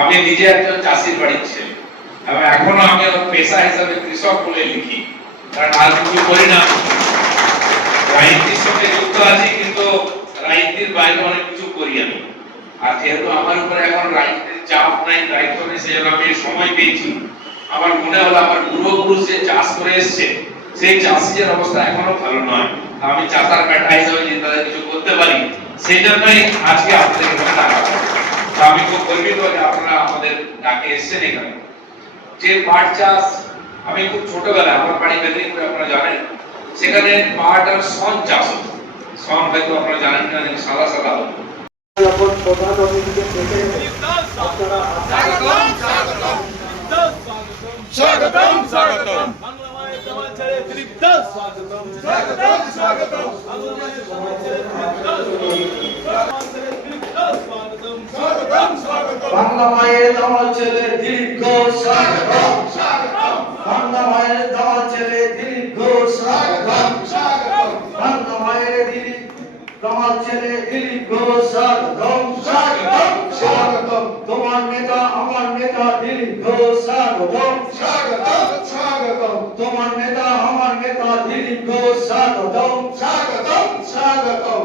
আমি নিজে একজন চাষির বাড়ির ছেলে এবং এখনো আমি আমার পেশা হিসাবে কৃষক বলে লিখি, কারণ আর কিছু করি না। রাজনীতির সঙ্গে যুক্ত আছি, কিন্তু রাজনীতির বাইরে অনেক কিছু করি আমি। আর যেহেতু আমার উপরে এখন রাজনীতির চাপ নাই, দায়িত্ব নেই, সেজন্য আমি সময় পেয়েছি। আমার মনে হলো আমার পূর্বপুরুষ যে চাষ করে এসছে, সেই চাষিদের অবস্থা এখনো ভালো নয়। আমি চাষার বেটা হিসেবে যদি তাদের কিছু করতে পারি, সেই জন্যই আজকে আপনাদের এখানে ডাকা। আমি খুব গর্বিত যে আপনারা আমাদের ডাকে এসেছেন এখানে। যে পাট চাষ, আমি খুব ছোটবেলায়, আমার বাড়ি মেদিনীপুরে, আপনারা জানেন, সেখানে পাট আর শন চাষ হতো। শন হয়তো আপনারা জানেন না, সাদা সাদা হতো। প্রধান অতিথিকে পেতে আপনারা স্বাগতম স্বাগতম বাংলা মায়ের দেওয়াল ছেড়ে দিলীপ দাস স্বাগতম স্বাগতম স্বাগতম বাংলা মায়ের দেওয়াল ছেড়ে দিলীপ দাস স্বাগতম স্বাগতম স্বাগতম বাংলা মায়ের দেওয়াল ছেড়ে দিলীপ ঘোষ স্বাগতম স্বাগতম বাংলা মায়ের দেওয়াল ছেড়ে দিলীপ ঘোষ স্বাগতম স্বাগতম বাংলা মায়ের দেওয়াল ছেড়ে দিলীপ ঘোষ স্বাগতম স্বাগতম স্বাগতম তোমার নেতা আমার নেতা দিলীপ ঘোষ স্বাগতম স্বাগতম স্বাগতম তোমার নেতা আমার নেতা দিলীপ ঘোষ স্বাগতম স্বাগতম স্বাগতম